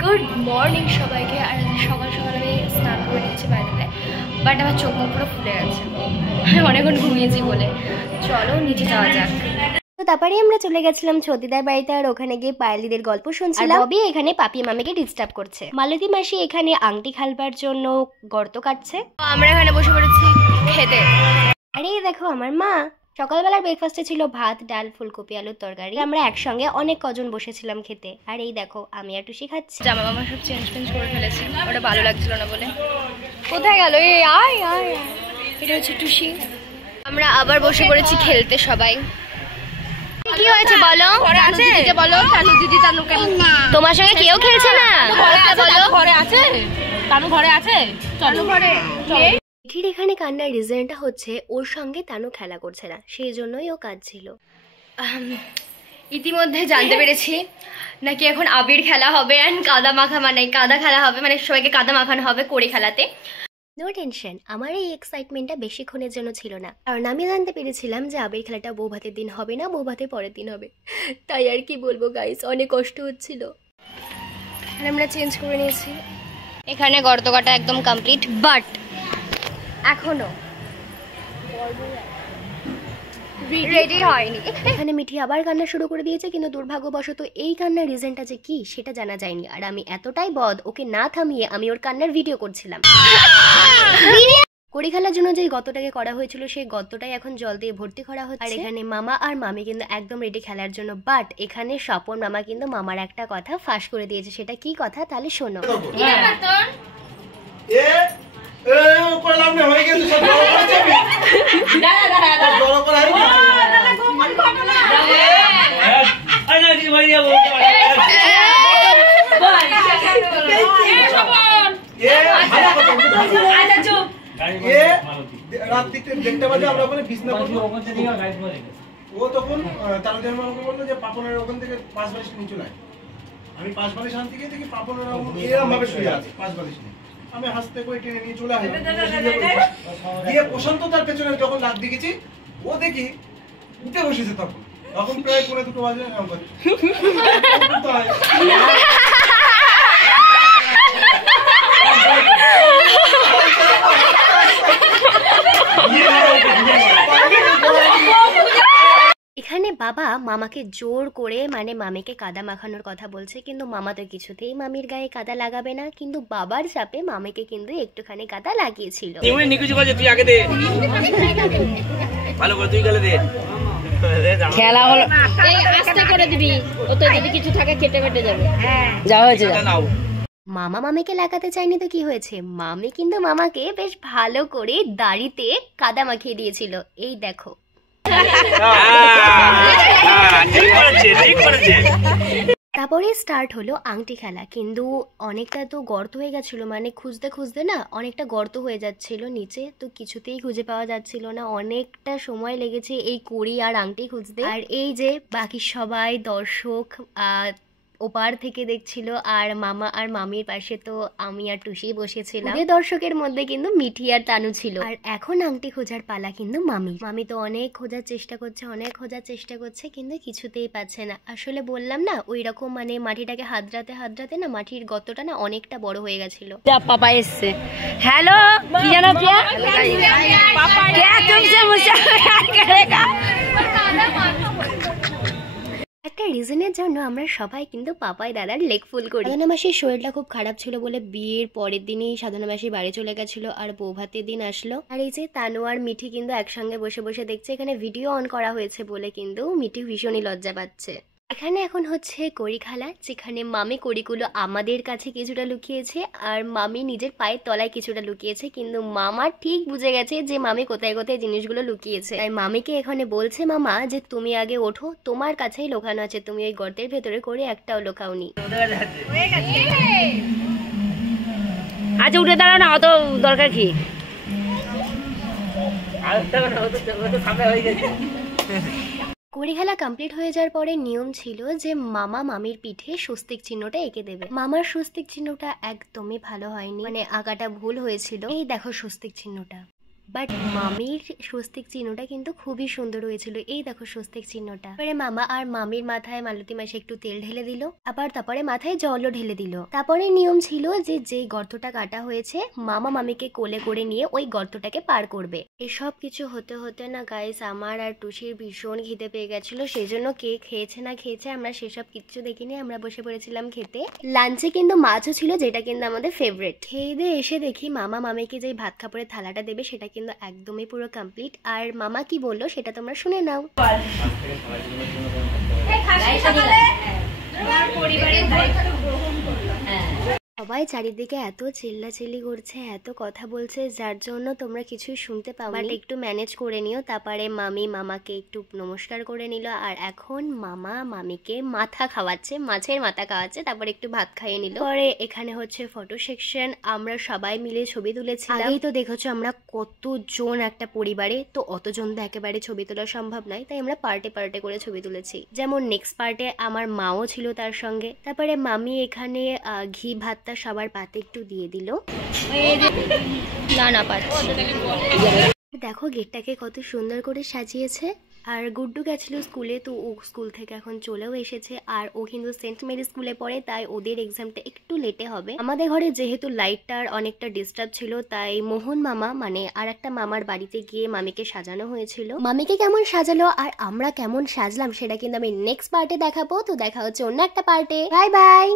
Good morning সবাইকে। আর সকাল সকাল আমি স্নান করে নিচ্ছি বাইরে, বাট আমার চোখ মুখ পুরো ফুলে গেছে, আমি অনেকক্ষণ ঘুমিয়েছি বলে। চলো নিচে যাওয়া যাক। তো তারপরে আমরা চলে গেছিলাম ছতিদার বাড়িতে, আর ওখানে গিয়ে পায়েলিদের গল্প শুনছিলাম। ববি এখানে পাপি মামিকে ডিস্টার্ব করছে, মালতী মাসি এখানে আংটি খালবার জন্য গর্ত কাটছে, আমরা এখানে বসে পড়েছি খেতে। আরে দেখো আমার মা সকালবেলার ব্রেকফাস্টে ছিল ভাত, ডাল, ফুলকপি, আলুর তরকারি। আমরা একসঙ্গে অনেক কজন বসেছিলাম খেতে। আর এই দেখো আমি আর টুসি খাচ্ছি। জামা মামা সব চেঞ্জ করে ফেলেছি, ওটা ভালো লাগছিল না বলে। কোথায় গেল? এই আয় আয়, এটা হচ্ছে টুসি। আমরা আবার বসে পড়েছি খেলতে সবাই। কি হয়েছে বলো? বলো তানু দিদি, তানু তোমার সঙ্গে কেউ খেলছে না? ঘরে আছে, তানু ঘরে আছে, চলো ঘরে। মিঠির এখানে কান্নার রিজনটা হচ্ছে ওর সঙ্গে তানু খেলা করছে না, সেই জন্যই ও কাঁদছিল। ইতিমধ্যে জানতে পেরেছি নাকি এখন আবির খেলা হবে অ্যান্ড কাদা মাখা, মানে কাদা খেলা হবে, মানে সবাইকে কাদা মাখানো হবে করে খেলাতে। নো টেনশন, আমার এই এক্সাইটমেন্টটা বেশিক্ষণের জন্য ছিল না, কারণ আমি জানতে পেরেছিলাম যে আবির খেলাটা বউ ভাতের দিন হবে না, বউ ভাতের পরের দিন হবে। তাই আর কি বলবো গাইস, অনেক কষ্ট হচ্ছিল। আমরা চেঞ্জ করে নিয়েছি, এখানে গর্ত কাটা একদম কমপ্লিট, বাট এখনো রেডি হয়নি। এখানে মিঠি আবার কান্না শুরু করে দিয়েছে, কিন্তু দুর্ভাগ্যবশত এই কান্নার রিজনটা যে কি সেটা জানা যায়নি। আর আমি এতটাই বদ, ওকে না থামিয়ে আমি ওর কান্নার ভিডিও করছিলাম। কড়ি খেলার জন্য যে গর্তটাকে করা হয়েছিল সেই গর্তটাই এখন জল দিয়ে ভর্তি করা হচ্ছে। আর এখানে মামা আর মামি কিন্তু একদম রেডি খেলার জন্য, বাট এখানে স্বপন মামা কিন্তু মামার একটা কথা ফাঁস করে দিয়েছে। সেটা কি কথা তাহলে শোনো। ও তখন তালুদের মামাকে বললো যে পাপনের ওখান থেকে 5 বালিশ নিচে নাই। আমি 5 বালিশ আনতে গিয়ে দেখি পাপনের এরকম ভাবে শুয়ে আছে, 5 বালিশ নেই। আমি হাসতে করে টেনে নিয়ে চলে আসলাম। দিয়ে প্রশান্ত তার পেছনে যখন লাগ দেখেছি, ও দেখি উঠে বসেছে। তখন প্রায় 1:30 বাজে। এখানে বাবা মামাকে জোর করে মানে মামিকে কাদা মাখানোর কথা বলছে, কিন্তু মামা তো কিছুতেই মামির গায়ে কাদা লাগাবে না, কিন্তু বাবার চাপে মামিকে কিন্তু একটুখানি কাদা লাগিয়েছিল। তুই আগে দে, ভালো করে তুই গেলে দে। খেলা হলো, এই আস্তে করে দিবি, ও তো যদি কিছু থাকে কেটে কেটে যাবে। যা হয়েছে নাও। মামা মামিকে লাগাতে চায়নি তো কি হয়েছে, মামি কিন্তু মামাকে বেশ ভালো করে দাড়িতে কাদা মাখিয়ে দিয়েছিল। এই দেখো। তারপরে স্টার্ট হলো আংটি খেলা, কিন্তু অনেকটা তো গর্ত হয়ে গেছিল, মানে খুঁজতে খুঁজতে না অনেকটা গর্ত হয়ে যাচ্ছিল নিচে, তো কিছুতেই খুঁজে পাওয়া যাচ্ছিল না। অনেকটা সময় লেগেছে এই কড়ি আর আংটি খুঁজতে। আর এই যে বাকি সবাই দর্শক ওপার থেকে দেখছিল, আর মামা আর মামির পাশে তো আমি আর টুসি বসেছিলাম। দর্শকের মধ্যে কিন্তু মিঠি আর তানু ছিল। আর এখন আংটি খোঁজার পালা কিন্তু মামি তো অনেক খোঁজার চেষ্টা করছে, কিন্তু কিছুতেই পাচ্ছে না। আসলে বললাম না, ওই রকম মানে মাটিটাকে হাতড়াতে না মাটির গর্তটা না অনেকটা বড় হয়ে গেছিল। পাপা এসছে। হ্যালো, কি জানো প্রিয়া? পাপা क्या तुमसे मुझसे प्यार करेगा? একটা রিজনের জন্য আমরা সবাই কিন্তু পাপাই দাদার লেগ ফুল করি। সাধনা মাসির শরীরটা খুব খারাপ ছিল বলে বিয়ের পরের দিনই সাধনা মাসি বাড়ি চলে গেছিল, আর বউ ভাতের দিন আসলো। আর এই যে তানু আর মিঠি কিন্তু একসঙ্গে বসে বসে দেখছে। এখানে ভিডিও অন করা হয়েছে বলে কিন্তু মিঠি ভীষণই লজ্জা পাচ্ছে। এখানে এখন হচ্ছে কড়ি খেলা, যেখানে মামি কড়িগুলো আমাদের কাছে কিছুটা লুকিয়েছে, আর মামি নিজের পায়ের তলায় কিছুটা লুকিয়েছে, কিন্তু মামা ঠিক বুঝে গেছে যে মামি কোথায় কোথায় জিনিসগুলো লুকিয়েছে। তাই মামিকে এখানে বলছে মামা যে তুমি আগে ওঠো, তোমার কাছেই লোকানো আছে, তুমি ওই গর্তের ভেতরে করে একটাও লোকাওনি। আচ্ছা উঠে দাঁড়াও না, অত দরকার কি? কড়ি খেলা কমপ্লিট হয়ে যাওয়ার পরে নিয়ম ছিল যে মামা মামির পিঠে স্বস্তিক চিহ্নটা এঁকে দেবে। মামার স্বস্তিক চিহ্নটা একদমই ভালো হয়নি, মানে আঁকাটা ভুল হয়েছিল। এই দেখো স্বস্তিক চিহ্নটা, বাট মামির স্বস্তিক চিহ্নটা কিন্তু খুবই সুন্দর হয়েছিল। এই দেখো স্বস্তিক চিহ্নটা। এবারে মামা আর মামির মাথায় মালতী মাসি একটু তেল ঢেলে দিল, আবার তারপরে মাথায় জলও ঢেলে দিল। তারপরে নিয়ম ছিল যে যেই গর্তটা কাটা হয়েছে মামা মামিকে কোলে করে নিয়ে ওই গর্তটাকে পার করবে। এসব কিছু হতে হতে না গাইস আমার আর টুসির ভীষণ খিদে পেয়ে গেছিল, সেই জন্য কে খেয়েছে না খেয়েছে আমরা সেসব কিচ্ছু দেখিনি, আমরা বসে পড়েছিলাম খেতে। লাঞ্চে কিন্তু মাছও ছিল, যেটা কিন্তু আমাদের ফেভারিট। খেয়ে দিয়ে এসে দেখি মামা মামিকে যে ভাত খাবারের থালাটা দেবে সেটা কিন্তু একদমই পুরো কমপ্লিট। আর মামা কি বললো সেটা তোমরা শুনে নাও। সবাই চারিদিকে এত চিল্লাচিল্লি করছে, এত কথা বলছে, যার জন্য তোমরা কিছুই শুনতে পাও, বাট একটু ম্যানেজ করে নিও। তারপরে মামি মামাকে একটু নমস্কার করে নিল, আর এখন মামা মামিকে মাথা খাওয়াচ্ছে, মাছের মাথা খাওয়াচ্ছে, তারপরে একটু ভাত খাইয়ে নিল। পরে এখানে হচ্ছে ফটো সেকশন, আমরা সবাই মিলে ছবি তুলেছিলাম। আগেই তো দেখেছো আমরা কতজন একটা পরিবারে, তো অতজন তো একেবারে ছবি তোলা সম্ভব নয়, তাই আমরা পার্টে পার্টে করে ছবি তুলেছি। যেমন নেক্সট পার্টে আমার মাও ছিল তার সঙ্গে। তারপরে মামি এখানে ঘি ভাতটা সবার পাতে একটু দিয়ে দিল। না পাচ্ছি। দেখো গেটটাকে কত সুন্দর করে সাজিয়েছে। আর গুড্ডু গেছিল স্কুলে, তো ও স্কুল থেকে এখন চলেও এসেছে। আর ও কিন্তু সেন্ট মেরি স্কুলে পড়ে, তাই ওদের এক্সামটা একটু লেটে হবে। আমাদের ঘরে যেহেতু লাইটটার অনেকটা ডিস্টার্ব ছিল, তাই মোহন মামা মানে আর একটা মামার বাড়িতে গিয়ে মামিকে সাজানো হয়েছিল। মামিকে কেমন সাজালো আর আমরা কেমন সাজলাম সেটা কিন্তু আমি নেক্সট পার্টে দেখাবো। তো দেখা হচ্ছে অন্য একটা পার্টে। Bye bye.